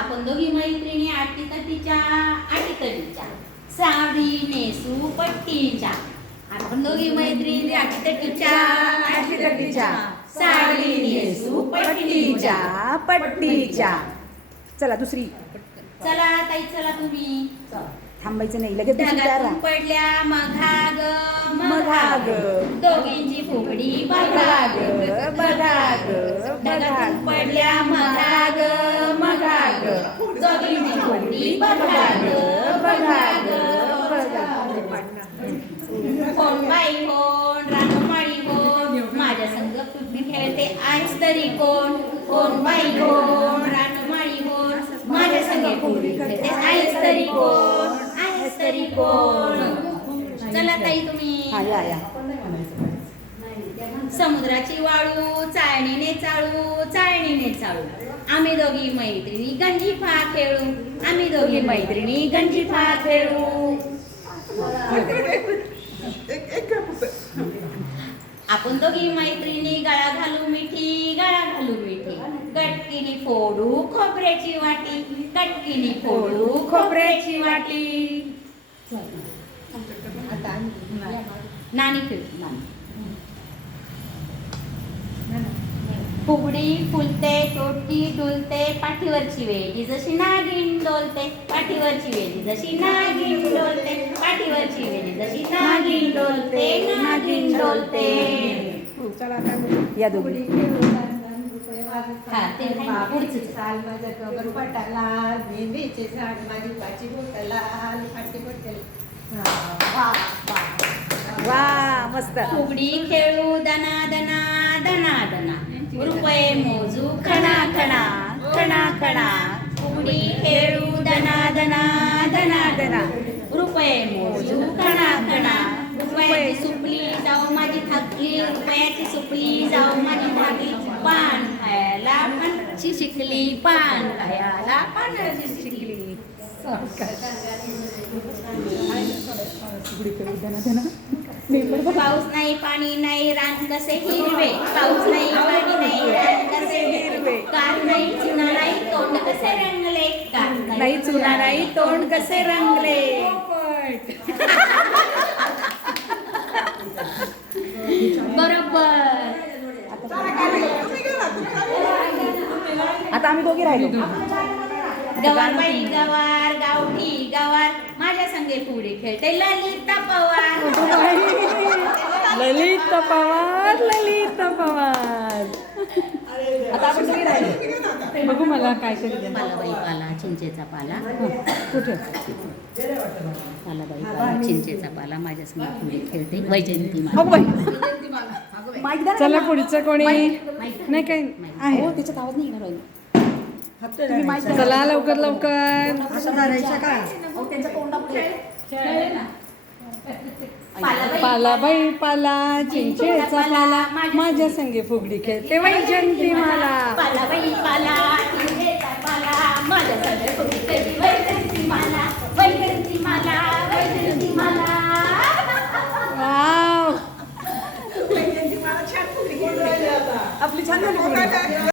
आपण दोघी मैत्रिणी आटी तटीच्या आटी तटीच्या. साडी नेसू पट्टीच्या. आपण दोघी मैत्रिणी आटी तटीच्या आटी तटीच्या. साडी नेसू पट्टीच्या पट्टीच्या. चला दुसरी. चला ताई चला तुम्ही. थांबायचं नाही. लगेच. पडल्या मघाग मघाग. दोघींची फुगडी बघाग बघाग बघाग पडल्या मघाग मघाग. दोघींची फुगडी बघाग बघाग कोण बाई कोण रानमाळी कोण माझ्या संग तुम्ही खेळते आहेस तरी कोण? कोण बाई कोण रानमाळी कोण माझ्या संगे फुगडी खेळते आहेस तरी कोण? कोण? चला ताई हा तुम्ही या या. समुद्राची वाळू चाळणीने चाळू चाळणीने चाळू. आम्ही दोघी मैत्रिणी गंजीफा खेळू. आम्ही दोघी मैत्रिणी गंजीफा खेळू. आपण दोघी मैत्रिणी गळा घालू मिठी गळा घालू मिठी. कटकीने फोडू खोबऱ्याची वाटी. कटकीने फोडू खोबऱ्याची वाटी. नानी फुगडी फुलते टोटी डुलते पाठीवरची वेळी जशी नागिन डोलते पाठीवरची वेळी जशी नागिन डोलते पाठीवरची वेळी जशी नागिन डोलते नागिन डोलते. या दोघी हा ते नाही, पुढचं. साल माझ्या कबर पटाला मेहंदीचे झाड माझी पाची बोटाला फाटी बोटल. वा मस्त. फुगडी खेळू दना दना दना दना. रुपये मोजू खणा खणा खणा खणा. फुगडी खेळू दना दना दना दना. रुपये मोजू खणा खणा. रुपयाची सुपली जाऊ माझी थाकली. रुपयाची सुपली जाऊ माझी पान खायला पानची शिकली पान खायला पानाची शिकली पाऊस नाही पाणी नाही रान कसे हिरवे? पाऊस नाही पाणी नाही रान कसे हिरवे? कार नाही चुना नाही तोंड कसे रंगले? कार नाही चुना नाही तोंड कसे रंगले? बरोबर. आता आम्ही दोघी राहिलो. गवार बाई गवार गावठी गवार. माझ्या संगे पुढे खेळते. ललिता पवार. ललित पवार ललित पवार. आता आपण दोघी राहिलो. बघू मला काय तरी पाला बाई पाला चिंचेचा पाला. कुठे? पाला बाई पाला चिंचेचा पाला. माझ्या संगे पुढे खेळते. वैजयंती माला. ना. चला पुढचं कोणी. नाही काय आहे. हो त्याच्यात आवाज नाही येणार आहे. तुम्ही माईक द्या. चला लवकर लवकर. पाला बाई पालाबाई पाला चिंचेचा पाला माझ्या संगे फुगडी खेळते वैजंती मला पाला बाई पाला चिंचेचा पाला. माझ्या संगे पुढे खेळते वैजयंती माला वैजयंती माला वैजयंती माला. वाव. आपली छान.